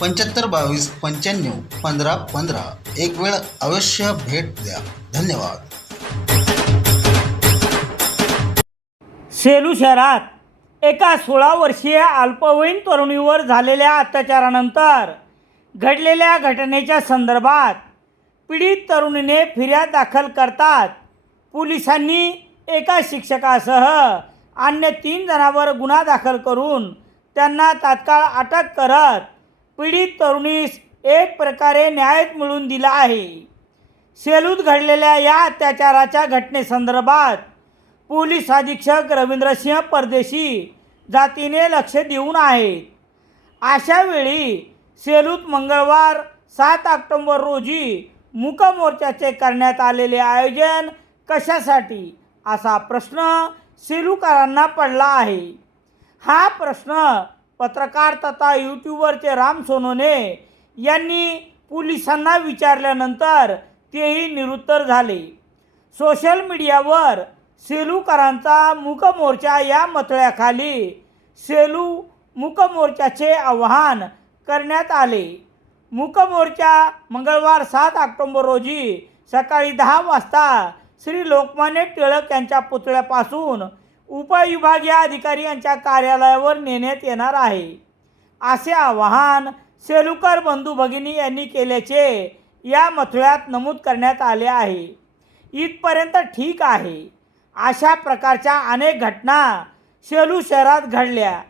पंच्याहत्तर बावीस पंच्याण्णव पंधरा पंधरा. एक वेळ अवश्य भेट द्या. धन्यवाद. सेलू शहरात एका सोळा वर्षीय अल्पवयीन तरुणीवर झालेल्या अत्याचारानंतर घडलेल्या घटनेच्या संदर्भात पीडित तरुणीने फिर्याद दाखल करतात पोलिसांनी एका शिक्षकासह अन्य तीन जणांवर गुन्हा दाखल करून त्यांना तात्काळ अटक करत पीडित तरुणीस एक प्रकारे न्याय मिळवून दिला आहे. सेलूत घडलेल्या या अत्याचाराच्या घटनेसंदर्भात पोलीस अधीक्षक रवींद्रसिंह परदेशी जातीने लक्ष देऊन आहेत. अशा वेळी सेलूत मंगळवार सात ऑक्टोंबर रोजी मुकमोर्चाचे करण्यात आलेले आयोजन कशासाठी असा प्रश्न सेलूकरांना पडला आहे. हा प्रश्न पत्रकार तथा यूट्यूबरचे राम सोनोने यांनी पोलिसांना विचारल्यानंतर तेही निरुत्तर झाले. सोशल मीडियावर सेलूकरांचा मुकमोर्चा या मथळ्याखाली सेलू मुकमोर्चाचे आवाहन करण्यात आले. मुकमोर्चा मंगळवार सात ऑक्टोंबर रोजी सकाळी दहा वाजता श्री लोकमान्य टिळक यांच्या पुतळ्यापासून उपविभागीय अधिकारी यांच्या कार्यालयावर नेण्यात येणार आहे. असे आवाहन सेलुकर बंधू भगिनी यांनी केल्याचे या मथुळ्यात नमूद करण्यात आले आहे. इथपर्यंत ठीक आहे. अशा प्रकारच्या अनेक घटना सेलू शहरात घडल्या.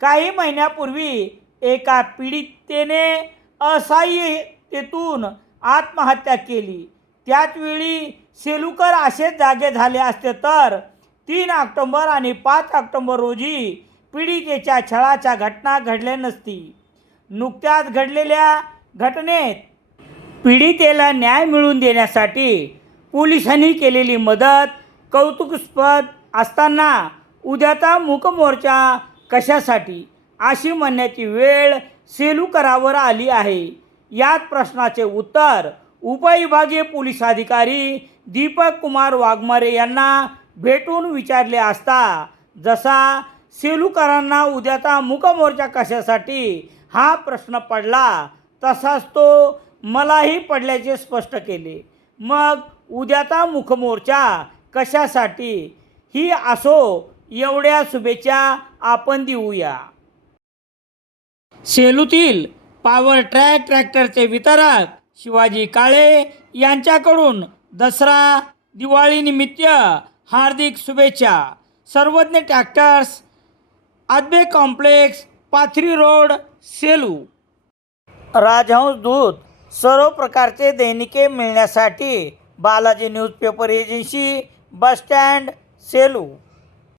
काही महिन्यापूर्वी एका पीडितेने असहाय्यतेतून आत्महत्या केली. त्याचवेळी सेलूकर असेच जागे झाले असते तर तीन ऑक्टोंबर आणि पाच ऑक्टोंबर रोजी पीडितेच्या छळाच्या घटना घडल्या नसती. नुकत्याच घडलेल्या घटनेत पीडितेला न्याय मिळवून देण्यासाठी पोलिसांनी केलेली मदत कौतुकास्पद असताना उद्याचा मुकमोर्चा कशासाठी अशी म्हणण्याची वेळ सेलूकरावर आली आहे. याच प्रश्नाचे उत्तर उपविभागीय पोलीस अधिकारी दीपक कुमार वाघमारे यांना भेटून विचारले असता जसा सेलूकरांना उद्याचा मुकमोर्चा कशासाठी हा प्रश्न पडला तसाच तो मलाही पडल्याचे स्पष्ट केले. मग उद्याचा मुखमोर्चा कशासाठी? ही असो एवढ्या शुभेच्छा आपण देऊया. सेलूतील पॉवर ट्रॅक ट्रॅक्टरचे वितरक शिवाजी काळे यांच्याकडून दसरा दिवाळीनिमित्त हार्दिक शुभेच्छा. सर्वज्ञ ट्रॅक्टर्स आदबे कॉम्प्लेक्स पाथरी रोड सेलू. राजहंस दूत सर्व प्रकारचे दैनिके मिळण्यासाठी Balaji newspaper agency bus stand Selu.